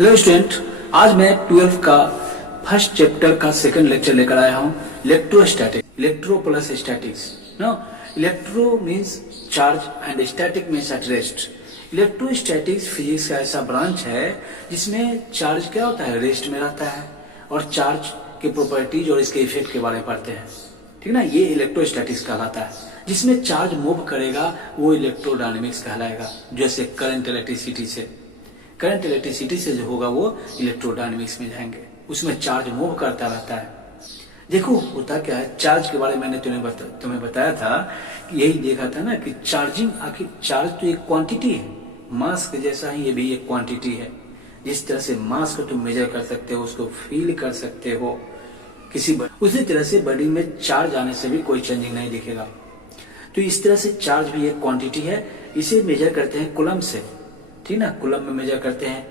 Hello student, आज मैं 12th का फर्स्ट चैप्टर का सेकंड लेक्चर लेकर आया हूँ। Electrostatic, electro plus statics. No, electro means charge and static means at rest. Electrostatics physics का ऐसा ब्रांच है जिसमें चार्ज क्या होता है, रेस्ट में रहता है, और चार्ज के प्रॉपर्टीज और इसके इफेक्ट के बारे में पढ़ते हैं। ठीक ना, ये इलेक्ट्रोस्टैटिक्स कहलाता है। जिसमें चार्ज मूव करेगा वो इलेक्ट्रोडायनेमिक्स कहलाएगा। जैसे करंट इलेक्ट्रिसिटी से जो होगा वो इलेक्ट्रोडायनेमिक्स में जाएंगे, उसमें चार्ज मूव करता रहता है। देखो होता क्या है, चार्ज के बारे में मैंने तुम्हें बताया था कि यही देखा था ना कि चार्जिंग, आखिर चार्ज तो एक क्वांटिटी है, मास के जैसा ही ये भी एक क्वांटिटी है। जिस तरह से मास को तुम मेजर कर सकते हो, उसको फील कर सकते हो उसी तरह से बॉडी में चार्ज आने से भी कोई चेंजिंग नहीं दिखेगा। तो इस तरह से चार्ज भी एक क्वांटिटी है, इसे मेजर करते हैं कूलम से। ठीक ना, कूलम में मेजर करते हैं।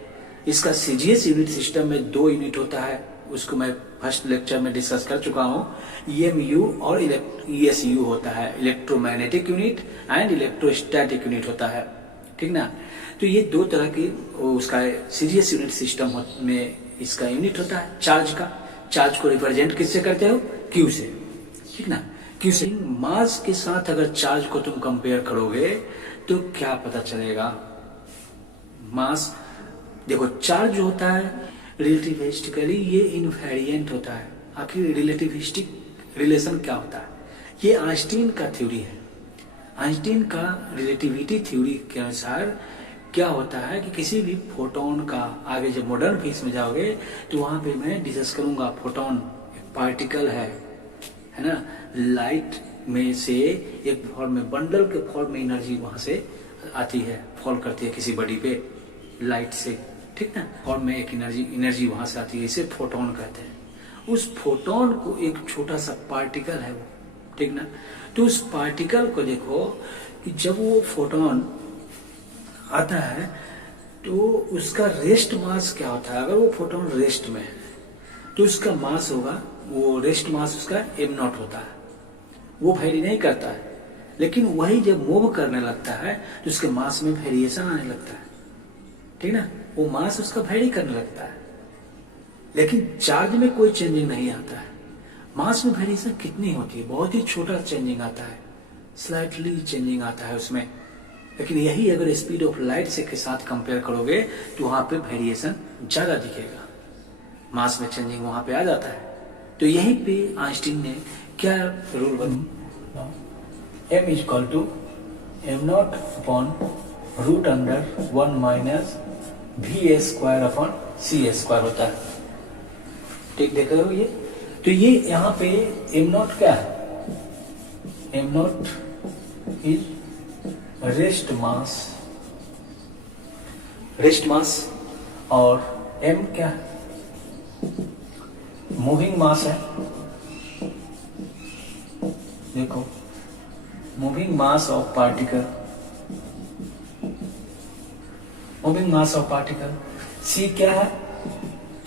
इसका सीजीएस यूनिट सिस्टम में 2 यूनिट होता है, उसको मैं फर्स्ट लेक्चर में डिस्कस कर चुका हूँ। ईएमयू और ईएसयू होता है, electromagnetic unit and electrostatic unit होता है। ठीक ना, तो ये 2 तरह की उसका सीजीएस यूनिट सिस्टम में इसका यूनिट होता है चार्ज का। चार्ज को रिप्रेजेंट किससे करते हो, क्यू से। ठीक ना, क्यू से। मास के साथ अगर चार्ज को तुम कंपेयर करोगे तो क्या पता चलेगा। मास देखो, चार्ज जो होता है रिलेटिविस्टिकली ये इनवेरिएंट होता है। आखिर रिलेटिविस्टिक रिलेशन क्या होता है, ये आइंस्टीन का थ्योरी है। आइंस्टीन का रिलेटिविटी थ्योरी के अनुसार क्या होता है कि किसी भी फोटोन का, आगे जब मॉडर्न फिजिक्स में जाओगे तो वहां पे मैं डिस्कस करूंगा। फोटोन एक पार्टिकल है ना, लाइट में से एक फॉर्म में, बंडल के फॉर्म में एनर्जी वहां से आती है, फॉल करती है किसी बॉडी पे लाइट से। ठीक ना, फॉर्म में एक एनर्जी वहां से आती है, इसे फोटोन कहते हैं। उस फोटोन को एक छोटा सा पार्टिकल है वो। ठीक ना, तो उस पार्टिकल को देखो कि जब वो फोटोन आता है तो उसका रेस्ट मास क्या होता है। अगर वो फोटोन रेस्ट में है तो उसका मास होगा, वो रेस्ट मास उसका m0 होता है, वो वेरी नहीं करता है। लेकिन वही जब मूव करने लगता है तो उसके मास में वेरिएशन आने लगता है। ठीक ना, वो मास उसका वेरी करने लगता है, लेकिन चार्ज में कोई चेंजिंग नहीं आता है। मास में वेरिएशन कितनी होती है, बहुत ही छोटा चेंजिंग आता है, स्लाइटली चेंजिंग आता है उसमें। लेकिन यही अगर स्पीड ऑफ लाइट से के साथ कंपेयर करोगे तो वहां पे वेरिएशन ज्यादा दिखेगा, मास में चेंजिंग वहां पे आ जाता है। तो यही पे आइंस्टीन ने क्या रूल बनाया, m equal to m0 upon root under 1 minus va square upon ca square होता है। ठीक देख रहे हो ये, तो ये यहाँ पे m0 क्या है, m0 इज रेस्ट मास, और m क्या है, मूविंग मास है। देखो, moving mass of particle, c क्या है,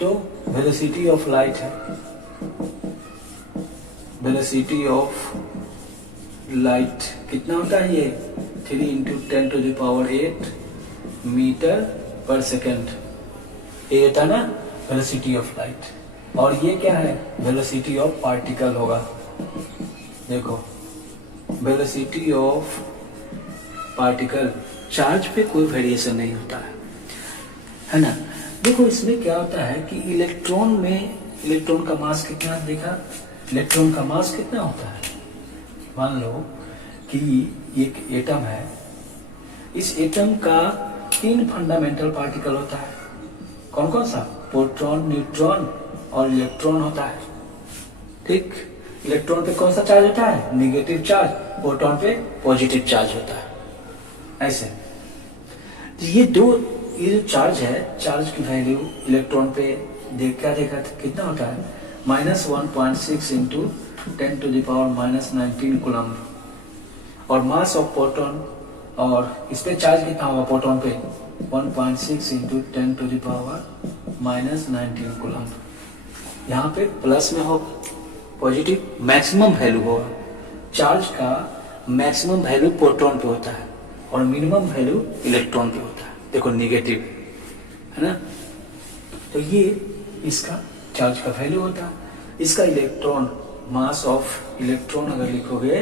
तो वेलोसिटी ऑफ लाइट है। वेलोसिटी ऑफ लाइट कितना होता है, ये 3 × 10⁸ मीटर पर सेकेंड, ये होता है ना वेलोसिटी ऑफ लाइट। और ये क्या है, वेलोसिटी ऑफ पार्टिकल होगा। देखो, वेलोसिटी ऑफ पार्टिकल, चार्ज पे कोई वेरिएशन नहीं होता है ना। देखो इसमें क्या होता है कि इलेक्ट्रॉन का मास कितना देखा, इलेक्ट्रॉन का मास कितना होता है। मान लो कि एक एटम है, इस एटम का 3 फंडामेंटल पार्टिकल होता है। कौन कौन सा, प्रोटॉन, न्यूट्रॉन और इलेक्ट्रॉन होता है। ठीक, इलेक्ट्रॉन पे कौन सा चार्ज होता है, नेगेटिव चार्ज, प्रोटॉन पे पॉजिटिव चार्ज होता है। ऐसे ये जो चार्ज है, चार्ज की वैल्यू इलेक्ट्रॉन पे देखा कितना होता है, -1.6 × 10⁻⁻19 कूलम। और मास ऑफ प्रोटॉन, और इस पे चार्ज कितना होगा प्रोटॉन पे, 1.6 × 10⁻⁻19 कूलम। यहाँ पे प्लस में होगा पॉजिटिव, मैक्सिमम वैल्यू होगा। चार्ज का मैक्सिमम वैल्यू प्रोटॉन पे होता है और मिनिमम वैल्यू इलेक्ट्रॉन पे होता है। देखो नेगेटिव है ना, तो ये इसका चार्ज का वैल्यू होता है। इसका इलेक्ट्रॉन मास ऑफ इलेक्ट्रॉन अगर लिखोगे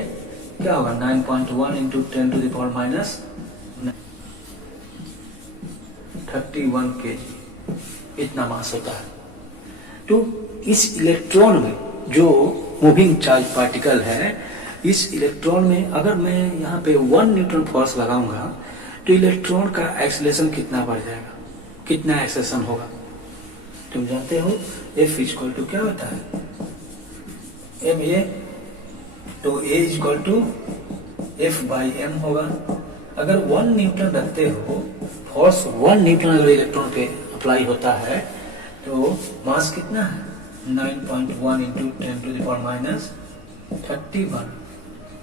क्या होगा 9.1 into 10 to the power minus 31 kg, इतना मास होता है। तो इस इलेक्ट्रॉन में जो मूविंग चार्ज पार्टिकल है, इस इलेक्ट्रॉन में अगर मैं यहाँ पे 1 न्यूटन फोर्स लगाऊंगा तो इलेक्ट्रॉन का एक्सेलरेशन कितना बढ़ जाएगा, कितना एक्सेलरेशन होगा तुम जानते हो। F इक्वल टू क्या होता है ma, तो A equal to F by m होगा। अगर 1 न्यूटन रखते हो, फोर्स 1 न्यूटन अगर इलेक्ट्रॉन पे अप्लाई होता है तो मास कितना है 9.1 into 10 to the power minus 31।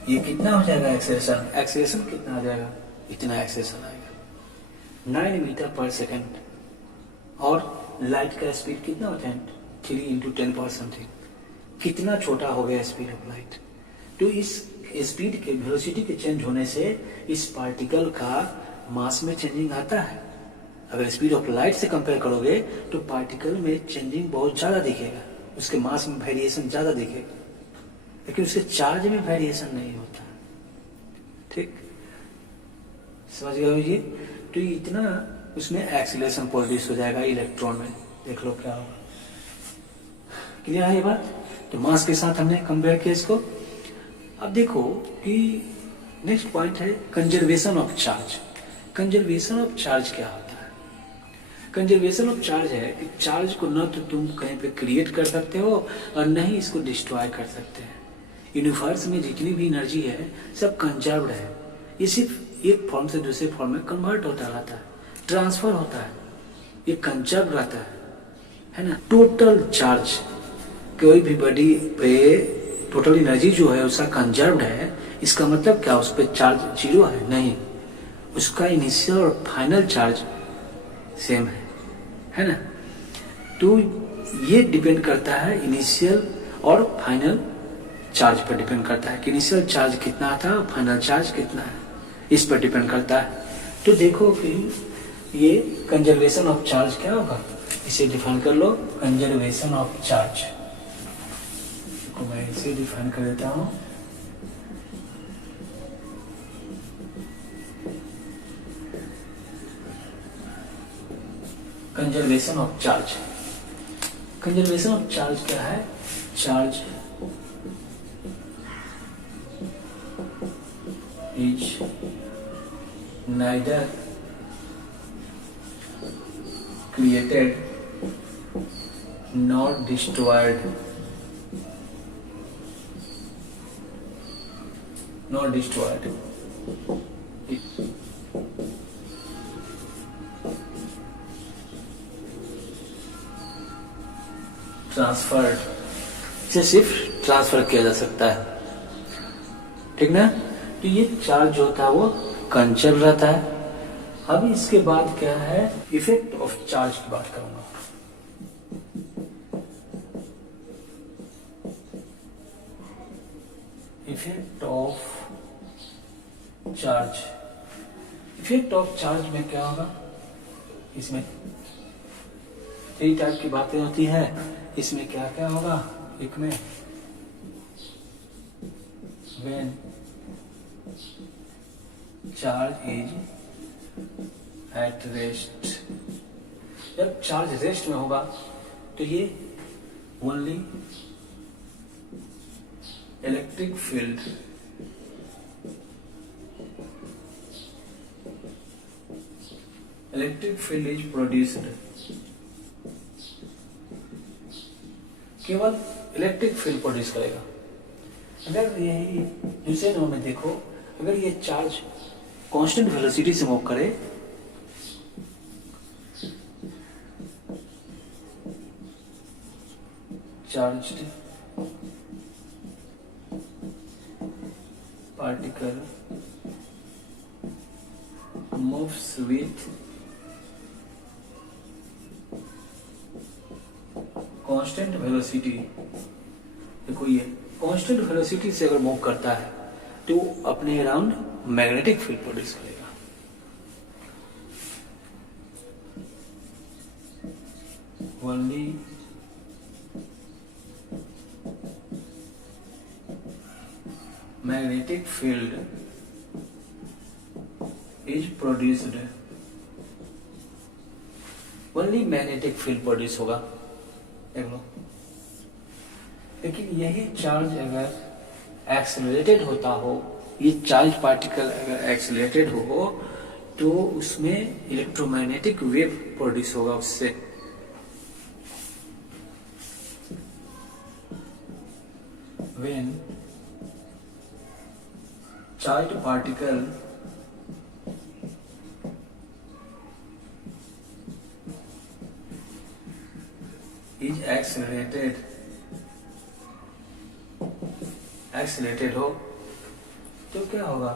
ये कितना हो जाएगा एक्सेलरेशन, एक्सेलरेशन कितना आ जाएगा, इतना एक्सेलरेशन आएगा 9 मीटर पर सेकेंड। और लाइट का स्पीड कितना होता है 3 इंटू 10 पावर समथिंग, कितना छोटा हो गया स्पीड ऑफ लाइट। तो इस स्पीड के वेलोसिटी के चेंज होने से इस पार्टिकल का मास में चेंजिंग आता है। अगर स्पीड ऑफ लाइट से कंपेयर करोगे तो पार्टिकल में चेंजिंग बहुत ज्यादा दिखेगा, उसके मास में वेरिएशन ज्यादा दिखेगा, लेकिन उसके चार्ज में वेरिएशन नहीं होता। ठीक समझ गए ये। तो इतना उसमें एक्सीलरेशन प्रोड्यूस हो जाएगा इलेक्ट्रॉन में, देख लो क्या होगा। क्लियर है ये बात। तो मास के साथ हमने कंपेयर किया इसको। अब देखो कि नेक्स्ट पॉइंट है conservation of charge. Conservation of charge क्या होता है। कंजर्वेशन ऑफ चार्ज है कि चार्ज को न तो तुम कहीं पे क्रिएट कर सकते हो और न ही इसको डिस्ट्रॉय कर सकते हैं। यूनिवर्स में जितनी भी एनर्जी है सब कंजर्व्ड है, ये सिर्फ एक फॉर्म से दूसरे फॉर्म में कन्वर्ट होता रहता है, ट्रांसफर होता है, ये कंजर्व रहता है ना। टोटल चार्ज कोई भी बॉडी पे टोटल एनर्जी जो है उसका कंजर्व्ड है, इसका मतलब क्या उस पर चार्ज जीरो है नहीं, उसका इनिशियल और फाइनल चार्ज सेम है ना। तो ये डिपेंड करता है इनिशियल और फाइनल चार्ज पर डिपेंड करता है कि इनिशियल चार्ज कितना था, फाइनल चार्ज कितना है, इस पर डिपेंड करता है। तो देखो कि ये कंजर्वेशन ऑफ चार्ज क्या होगा, इसे डिफाइन कर लो। कंजर्वेशन ऑफ चार्ज को मैं इसे डिफाइन कर देता हूं। Conservation of charge, conservation of charge क्या है। Charge is neither created not destroyed, not destroyed. Transferred, इसे सिर्फ ट्रांसफर किया जा सकता है, ठीक ना। तो ये चार्ज जो होता है वो कंजर्व रहता है। अब इसके बाद क्या है, इफेक्ट ऑफ चार्ज की बात करूंगा। Effect of charge, effect of charge में क्या होगा, इसमें 3 टाइप की बातें होती है। इसमें क्या क्या होगा, एक में when charge is at rest, जब चार्ज रेस्ट में होगा तो ये only electric field, electric field is produced, केवल इलेक्ट्रिक फील्ड प्रोड्यूस करेगा। अगर ये दूसरे नंबर में देखो, अगर ये चार्ज कांस्टेंट वेलोसिटी से मूव करे charged particle moves with constant velocity. देखो ये कांस्टेंट वेलोसिटी से अगर मूव करता है तो अपने अराउंड मैग्नेटिक फील्ड प्रोड्यूस करेगा। only magnetic field is produced, only magnetic field produce होगा, देख लो। लेकिन यही चार्ज अगर एक्सेलरेटेड होता हो, ये चार्ज पार्टिकल अगर एक्सेलरेटेड हो तो उसमें इलेक्ट्रोमैग्नेटिक वेव प्रोड्यूस होगा उससे। When charged particle is accelerated हो तो क्या होगा,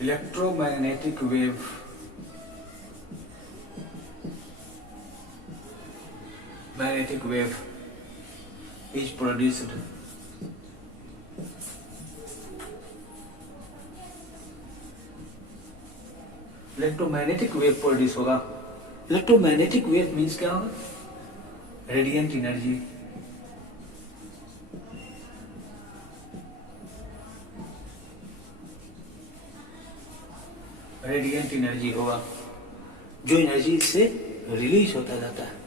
electromagnetic wave is produced, electromagnetic wave produce होगा। इलेक्ट्रोमैग्नेटिक वेव मीन्स क्या होगा, रेडिएंट एनर्जी। रेडिएंट एनर्जी होगा, जो एनर्जी इससे रिलीज होता जाता है,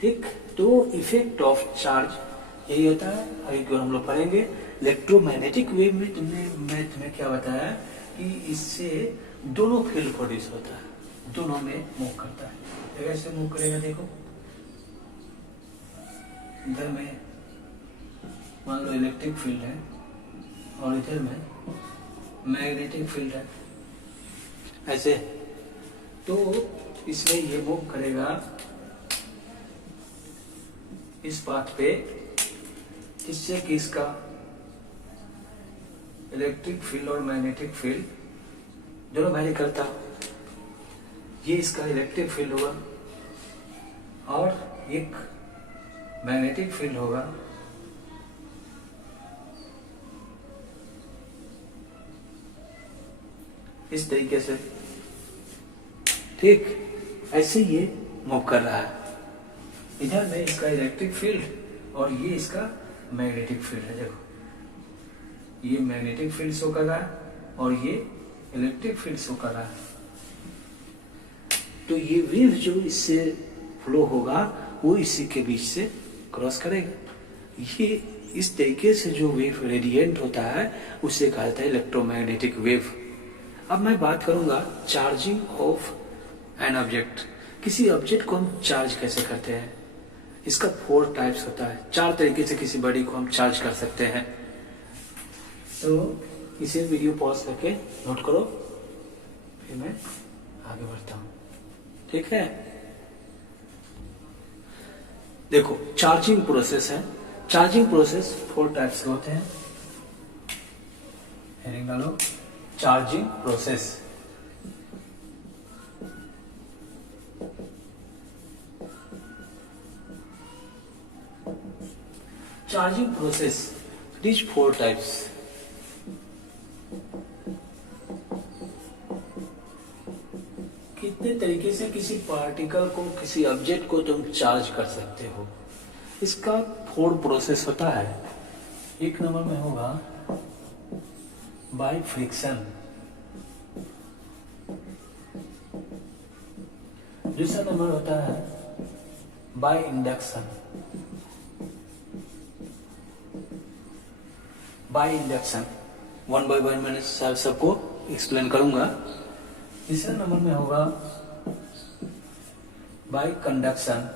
ठीक। तो इफेक्ट ऑफ चार्ज यही होता है। अभी जो हम लोग पढ़ेंगे इलेक्ट्रोमैग्नेटिक वेव में मैं तुम्हें क्या बताया कि इससे दोनों फील्ड प्रोड्यूस होता है, दोनों में मूव करता है। कैसे मूव करेगा, देखो इधर में मान लो इलेक्ट्रिक फील्ड है और इधर में मैग्नेटिक फील्ड है, ऐसे। तो इसमें ये मूव करेगा इस पाथ पे, जिससे कि इसका इलेक्ट्रिक फील्ड और मैग्नेटिक फील्ड दोनों वैरी करता। ये इसका इलेक्ट्रिक फील्ड होगा और एक मैग्नेटिक फील्ड होगा। इस तरीके से, ठीक, ऐसे ये मूव कर रहा है। इधर में इसका इलेक्ट्रिक फील्ड और ये इसका मैग्नेटिक फील्ड है। देखो ये मैग्नेटिक फील्ड शो कर रहा है और ये इलेक्ट्रिक फील्ड शो कर रहा है। तो ये वेव जो इससे फ्लो होगा वो इसी के बीच से क्रॉस करेगा। ये इस तरीके से जो वेव रेडिएंट होता है उसे कहा जाता है इलेक्ट्रोमैग्नेटिक वेव। अब मैं बात करूंगा चार्जिंग ऑफ एन ऑब्जेक्ट। किसी ऑब्जेक्ट को हम चार्ज कैसे करते हैं, इसका 4 टाइप्स होता है। 4 तरीके से किसी बॉडी को हम चार्ज कर सकते हैं। तो इसे वीडियो पॉज करके नोट करो, फिर मैं आगे बढ़ता हूं, ठीक है। देखो चार्जिंग प्रोसेस है। चार्जिंग प्रोसेस 4 टाइप्स के होते हैं। हेडिंग डालो, charging process. Charging process these 4 types. कितने तरीके से किसी पार्टिकल को, किसी ऑब्जेक्ट को तुम चार्ज कर सकते हो, इसका 4 प्रोसेस होता है। एक नंबर में होगा बाय फ्रिक्शन, दूसरा नंबर होता है by induction, by induction 1 by 1 मैंने सबको एक्सप्लेन करूंगा। तीसरे नंबर में होगा बाय कंडक्शन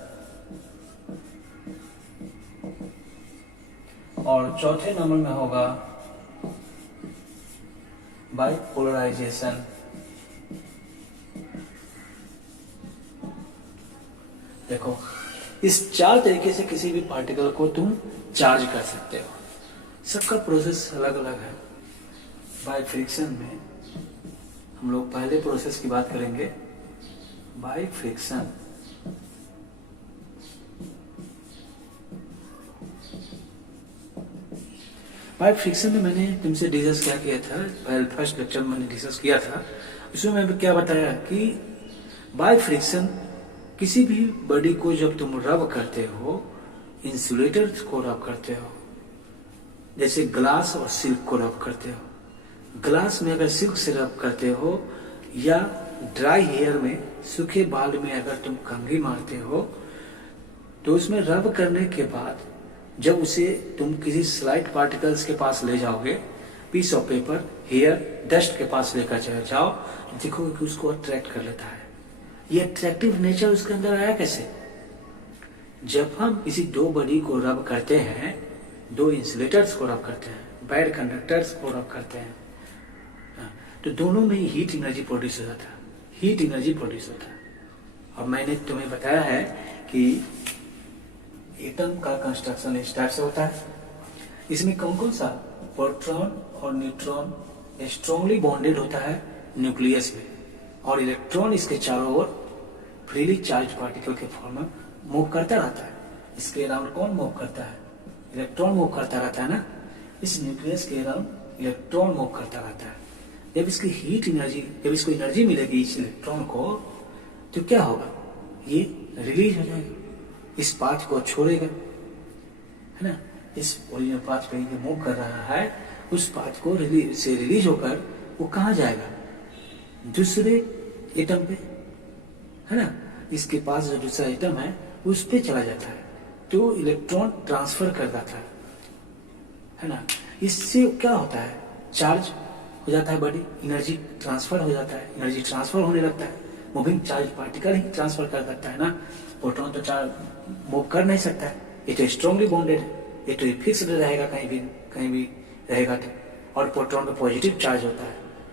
और चौथे नंबर में होगा बाय पोलराइजेशन। देखो इस 4 तरीके से किसी भी पार्टिकल को तुम चार्ज कर सकते हो। सबका प्रोसेस अलग अलग है। बाय फ्रिक्शन में हम लोग पहले प्रोसेस की बात करेंगे। बाय फ्रिक्शन बाय फ्रिक्शन में मैंने तुमसे डिस्कस क्या किया था, पहले फर्स्ट लेक्चर में मैंने डिस्कस किया था। उसमें मैंने क्या बताया कि बाय फ्रिक्शन किसी भी बॉडी को जब तुम रब करते हो, इंसुलेटर को रब करते हो, जैसे ग्लास और सिल्क को रब करते हो। ग्लास में अगर सिल्क से रब करते हो या ड्राई हेयर में, सूखे बाल में अगर तुम कंघी मारते हो, तो उसमें रब करने के बाद जब उसे तुम किसी स्लाइट पार्टिकल्स के पास ले जाओगे, piece of paper, hair, dust के पास लेकर चले जाओ, देखोगे कि उसको अट्रैक्ट कर लेता है। ये अट्रैक्टिव नेचर उसके अंदर आया कैसे? जब हम किसी दो बॉडी को रब करते हैं, दो इंसुलेटर्स को रब करते हैं, बैड कंडक्टर्स को रब करते हैं, तो दोनों में हीट एनर्जी प्रोड्यूस हो जाता है, हीट एनर्जी प्रोड्यूस होता है। और मैंने तुम्हें बताया है कि एटम का कंस्ट्रक्शन इस टाइप से होता है। इसमें कौन कौन सा प्रोटॉन और न्यूट्रॉन स्ट्रांगली बॉन्डेड होता है न्यूक्लियस में, और इलेक्ट्रॉन इसके चारों ओर फ्रीली चार्ज पार्टिकल के फॉर्म में मूव करता रहता है। इसके अराउंड कौन मूव करता है? इलेक्ट्रॉन मूव करता रहता है ना। इस न्यूक्लियस के अराउंड इलेक्ट्रॉन मूव करता रहता है। जब इसकी हीट एनर्जी, जब इसको एनर्जी मिलेगी इस इलेक्ट्रॉन को, तो क्या होगा? ये रिलीज हो जाएगा, इस पाथ को छोड़ेगा, है ना। इस ओरिजिनल पाथ पे ये मूव कर रहा है, उस पाथ को रिलीज होकर वो कहाँ जाएगा? दूसरे एटम पे, है ना। इसके पास जो दूसरा एटम है उस पे चला जाता है, तो इलेक्ट्रॉन ट्रांसफर कर जाता है ना। इससे क्या होता है? चार्ज हो जाता है बॉडी, एनर्जी ट्रांसफर हो जाता है, एनर्जी ट्रांसफर होने लगता है। मूविंग चार्ज पार्टिकल ही ट्रांसफर कर सकता है ना। प्रोटॉन तो चार्ज मूव कर नहीं सकता है, ये तो स्ट्रांगली बॉन्डेड है, ये तो फिक्स्ड रहेगा, कहीं भी रहेगा तो। और प्रोटॉन पे पॉजिटिव चार्ज होता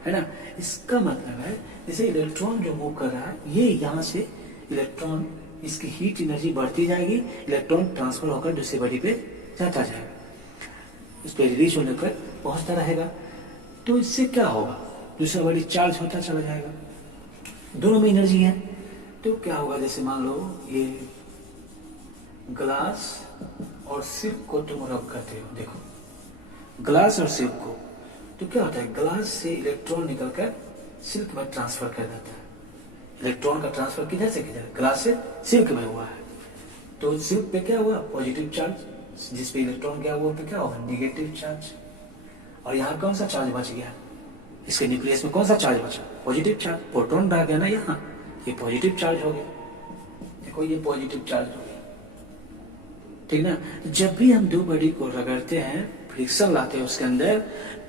है ना। इसका मतलब है जैसे इलेक्ट्रॉन जो मूव कर रहा है, ये यहाँ से इलेक्ट्रॉन, इसकी हीट एनर्जी बढ़ती जाएगी, इलेक्ट्रॉन ट्रांसफर होकर दूसरे बॉडी पे जाता जाएगा, उस पर रिलीज होने पर पहुंचता रहेगा। तो इससे क्या होगा? दूसरा बॉडी चार्ज होता चला जाएगा, दोनों में एनर्जी है। तो क्या होगा? जैसे मान लो ये ग्लास और सिल्क को तुम रब करते हो, देखो ग्लास और सिल्क को, तो क्या होता है? ग्लास से इलेक्ट्रॉन निकलकर सिल्क में ट्रांसफर कर जाता है। इलेक्ट्रॉन का ट्रांसफर किधर से किधर? ग्लास से सिल्क में हुआ है। तो सिल्क पे क्या हुआ? Positive charge. जिस पे इलेक्ट्रॉन गया वो पे क्या होगा? Negative charge. और यहाँ कौन सा चार्ज बच गया? इसके न्यूक्लियस में कौन सा चार्ज बचा? Positive charge. प्रोटॉन रह गया ना यहाँ, ये पॉजिटिव चार्ज हो गया। देखो ये पॉजिटिव चार्ज हो गया, ठीक ना। जब भी हम दो बॉडी को रगड़ते हैं, फ्रिक्शन लाते हैं उसके अंदर,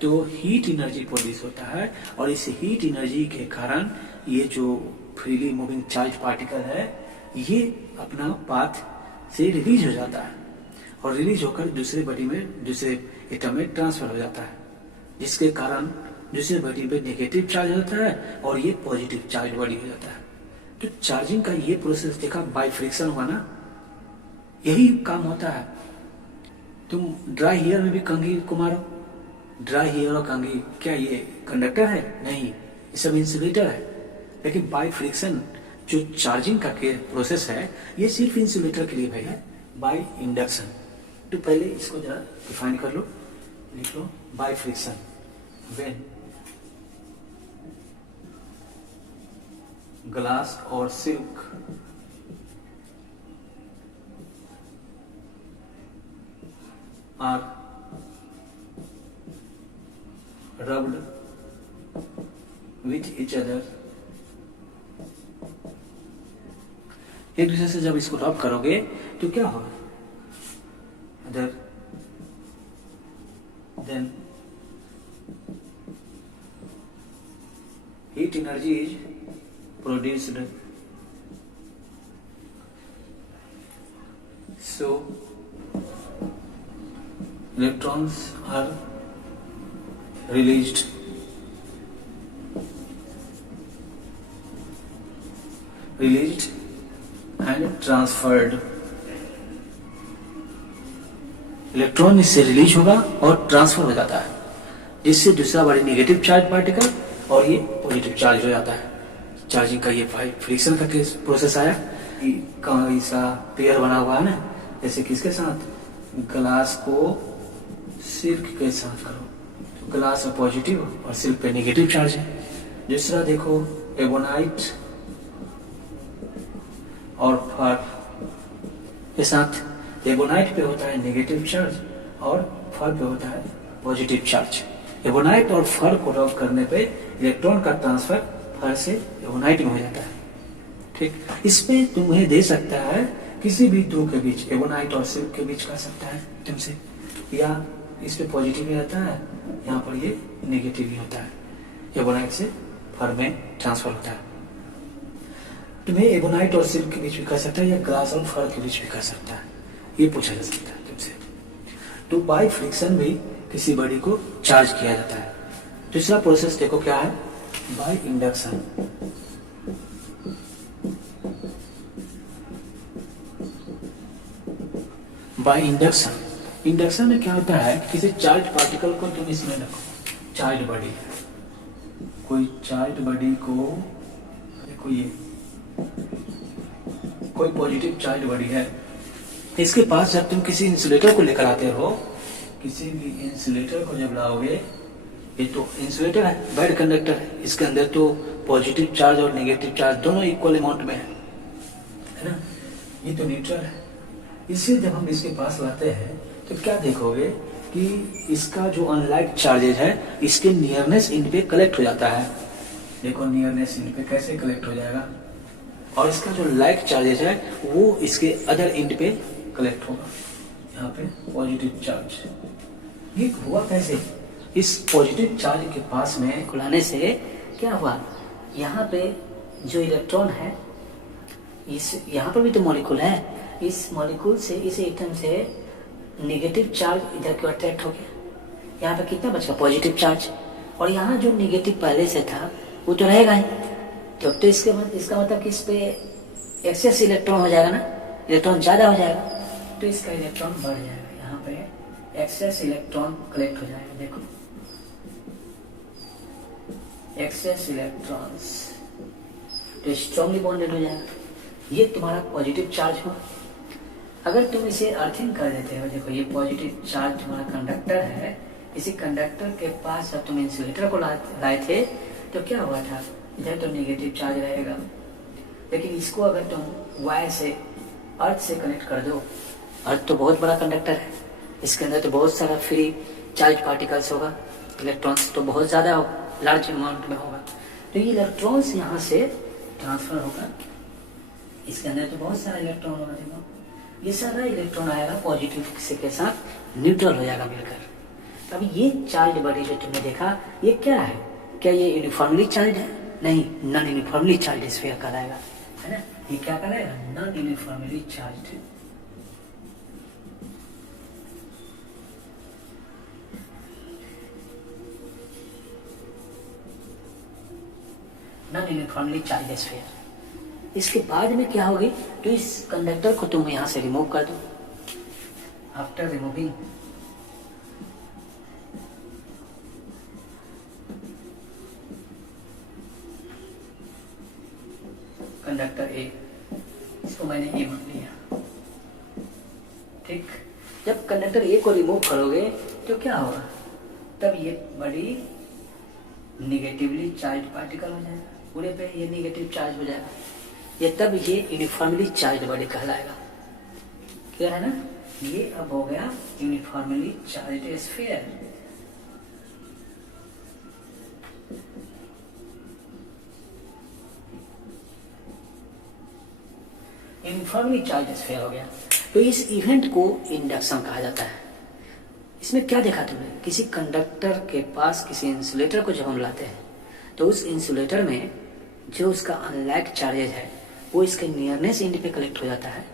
तो हीट एनर्जी प्रोड्यूस होता है, और इस हीट एनर्जी के कारण ये जो फ्रीली मूविंग चार्ज पार्टिकल है, ये अपना पाथ से रिलीज हो जाता है, और रिलीज होकर दूसरे बॉडी में, दूसरे एटम में ट्रांसफर हो जाता है, जिसके कारण दूसरे बॉडी पे नेगेटिव चार्ज होता है और ये पॉजिटिव चार्ज बॉडी हो जाता है। तो चार्जिंग का ये प्रोसेस देखा, बाय फ्रिक्शन हुआ ना, यही काम होता है। तुम ड्राई हेयर में भी कंघी को मारो, ड्राई हेयर और कंघी क्या ये कंडक्टर है? नहीं, ये सब इंसुलेटर है। लेकिन बाय फ्रिक्शन जो चार्जिंग का प्रोसेस है, ये सिर्फ इंसुलेटर के लिए भाई है, बाय इंडक्शन। तो पहले इसको जरा डिफाइन कर लो, लिख लो। बाय फ्रिक्शन, व्हेन ग्लास और silk are rubbed with each other, एक दूसरे से जब इसको रब करोगे तो क्या होगा? then heat energy is produced, so electrons are released, and transferred। Electron इससे रिलीज होगा और ट्रांसफर हो जाता है, जिससे दूसरा बड़ी नेगेटिव चार्ज पार्टिकल और ये पॉजिटिव चार्ज हो जाता है। चार्जिंग का ये फ्रिक्शन का प्रोसेस आया, कौन सा पेयर बना हुआ है ना, जैसे किसके साथ? ग्लास को सिल्क के साथ करो तो ग्लास में पॉजिटिव और सिल्क पे नेगेटिव चार्ज है। दूसरा देखो एबोनाइट और फर के साथ, एबोनाइट पे होता है नेगेटिव चार्ज और फर पे होता है पॉजिटिव चार्ज। एबोनाइट और फर को रब करने पे इलेक्ट्रॉन का ट्रांसफर फर से एबोनाइट में हो जाता है। ठीक, इसमें तुम्हें दे सकता है किसी भी दो के बीच, एबोनाइट और सिल्क के बीच कर सकता है तुमसे, या इस पे पॉजिटिव ही रहता है, यहाँ पर ये नेगेटिव ही होता है, एबोनाइट से फर में ट्रांसफर होता है। तुम्हें एबोनाइट और सिल्क के बीच भी कर सकता है या ग्लास और फर के बीच भी कर सकता है, ये पूछा जा सकता है तुमसे। तो बाय फ्रिक्शन भी किसी बॉडी को चार्ज किया जाता है। दूसरा प्रोसेस देखो क्या है, by induction. By induction, induction में क्या होता है, किसी चार्ज पार्टिकल को तुम इसमें रखो, चार्ज बॉडी है, कोई चार्ज बॉडी को देखो, ये कोई पॉजिटिव चार्ज बॉडी है, इसके पास जब तुम किसी इंसुलेटर को लेकर आते हो, किसी भी इंसुलेटर को जब लाओगे, ये तो इंसुलेटर है, बैड कंडक्टर है, इसके अंदर तो पॉजिटिव चार्ज और नेगेटिव चार्ज दोनों इक्वल अमाउंट में है ना, ये तो न्यूट्रल है। इसे जब हम इसके पास लाते हैं तो क्या देखोगे कि इसका जो अनलाइक चार्जेज है इसके नियरनेस इंड पे कलेक्ट हो जाता है। देखो नियरनेस इंड पे कैसे कलेक्ट हो जाएगा, और इसका जो लाइक चार्जेज है वो इसके अदर इंड पे कलेक्ट होगा, यहाँ पे पॉजिटिव चार्ज। ये हुआ कैसे, इस पॉजिटिव चार्ज के पास में खुलाने से क्या हुआ, यहाँ पे जो इलेक्ट्रॉन है, इस यहाँ पर भी तो मॉलिक्यूल है, इस मॉलिक्यूल से, इस एटम से नेगेटिव चार्ज इधर की ओर अट्रैक्ट हो गया, यहाँ पे कितना बच गया पॉजिटिव चार्ज, और यहाँ जो नेगेटिव पहले से था वो तो रहेगा ही, तो इसके बाद इसका मतलब कि इस पे एक्सेस इलेक्ट्रॉन हो जाएगा ना, इलेक्ट्रॉन ज्यादा हो जाएगा, तो इसका इलेक्ट्रॉन बढ़ जाएगा, यहाँ पे एक्सेस इलेक्ट्रॉन कलेक्ट हो जाएगा। देखो एक्सेस इलेक्ट्रॉन्स तो स्ट्रांगली बॉन्डेड हो जाएगा, ये तुम्हारा पॉजिटिव चार्ज हुआ। अगर तुम इसे अर्थिंग कर देते हो, देखो ये पॉजिटिव चार्ज तुम्हारा कंडक्टर है, इसी कंडक्टर के पास जब तुम इंसुलेटर को लाए थे तो क्या हुआ था, इधर तो नेगेटिव चार्ज रहेगा, लेकिन इसको अगर तुम वायर से, अर्थ से कनेक्ट कर दो, अर्थ तो बहुत बड़ा कंडक्टर है, इसके अंदर तो बहुत सारा फ्री चार्ज पार्टिकल्स होगा, इलेक्ट्रॉन्स तो बहुत ज्यादा लार्ज अमाउंट में होगा, तो ये इलेक्ट्रॉन्स यहाँ से ट्रांसफर होगा, इसके अंदर तो बहुत सारा इलेक्ट्रॉन होगा, देखो ये सारा इलेक्ट्रॉन आएगा पॉजिटिव से के साथ न्यूट्रल हो जाएगा मिलकर। अब ये चार्ज बॉडी जो तुमने देखा ये क्या है, क्या ये यूनिफॉर्मली चार्ज है, नहीं, नॉन यूनिफॉर्मली चार्ज स्फीयर कहलाएगा, है ना, ये क्या कहलाएगा, non uniformly charge. Non uniformly charge sphere. इसके बाद में क्या होगी, तो इस कंडक्टर को तुम यहां से रिमूव कर दो। आफ्टर रिमूविंग कंडक्टर ए, इसको मैंने ए मान लिया, ठीक। जब कंडक्टर ए को रिमूव करोगे तो क्या होगा, तब ये बड़ी निगेटिवली चार्ज पार्टिकल हो जाएगा, पूरे पे ये निगेटिव चार्ज हो जाएगा, ये तब ये यूनिफॉर्मली चार्ज बॉडी कहलाएगा, क्लियर है ना, ये अब हो गया uniformly charge sphere. Uniformly charge sphere हो गया, तो इस इवेंट को इंडक्शन कहा जाता है। इसमें क्या देखा तुमने, किसी कंडक्टर के पास किसी इंसुलेटर को जब हम लाते हैं तो उस इंसुलेटर में जो उसका अनलाइक चार्जेज है वो इसके नियरनेस इंड पे कलेक्ट हो जाता है,